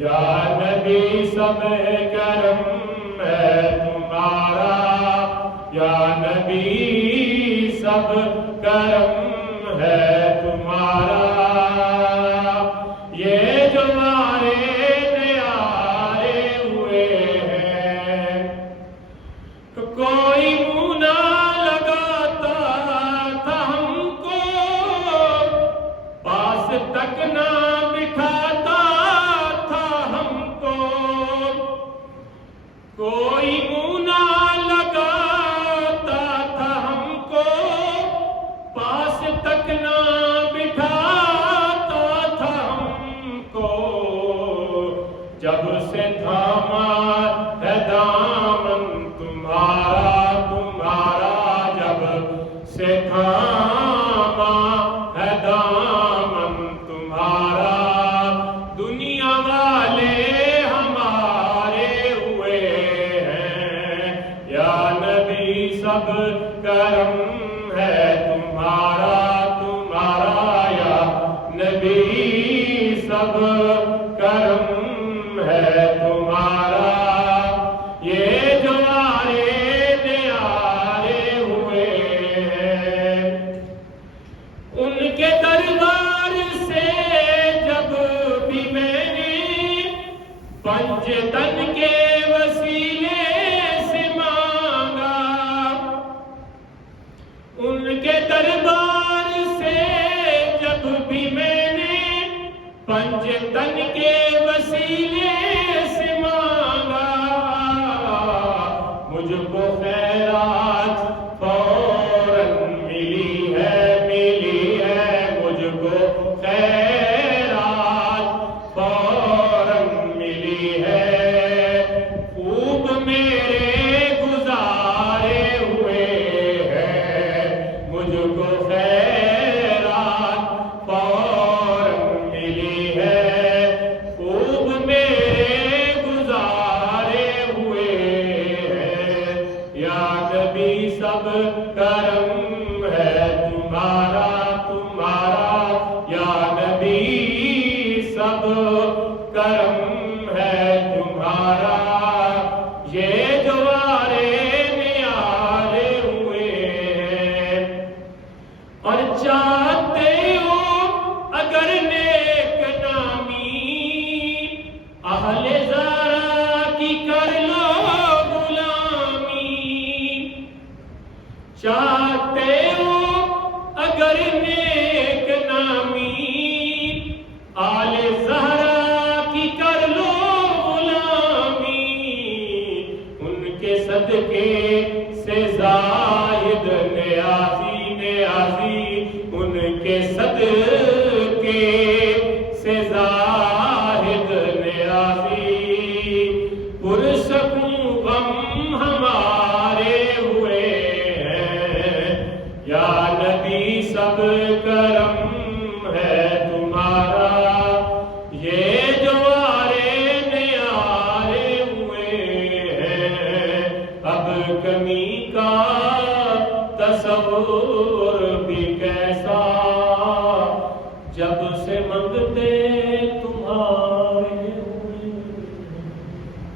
یا نبی سب کرم ہے تمہارا، یا نبی سب کرم ہے تمہارا، یہ جو ہمارے نیارے ہوئے ہیں، کوئی منہ نہ لگاتا تھا ہم کو، پاس تک نہ بٹھاتا تھا ہم کو، کوئی منہ نہ لگاتا تھا ہم کو، پاس تک نہ بٹھاتا تھا ہم کو، جب سے تھاما ہے دامن تمہارا تمہارا، جب سے تھاما ہے دامن تمہارا، دنیا والے ہمارے ہوئے ہیں، یا نبی سب کرم ہے تمہارا تمہارا، یا نبی سب کرم ہے تمہارا، یہ جو آرے نیارے ہوئے ہیں، ان کے دربار سے جب بھی میں نے پنج تن کے وسیلے سے مانگا، ان کے دربار سے جب بھی میں نے پنج تن کے وسیلے سے مانگا، مجھ کو خیرات فوراً ملی ہے، مجھ کو خیرات فوراً ملی ہے، خوب میرے گزارے ہوئے ہیں، مجھ کو خیرات فوراً ملی ہے، خوب میرے گزارے ہوئے ہیں، یا نبی سب کرم ہے تمہارا تمہارا، یا نبی سب کرم ہے تمہارا، یہ جو آرے نیارے ہوئے ہیں، اور چاہتے ہو اگر نیک نامی، اہل زارا کی کر لو غلامی، چاہتے ہو اگر نیک نامی، آل زہرا کی کر لو غلامی، ان کے صدقے سے زاہد نیازی نیازی، ان کے صدقے سے زاہد نیازی، پرسکون غم ہمارے ہوئے ہیں، یا نبی سب کرم ہے تمہارا، یہ جو آرے نیارے ہوئے ہیں، اب کمی کا تصور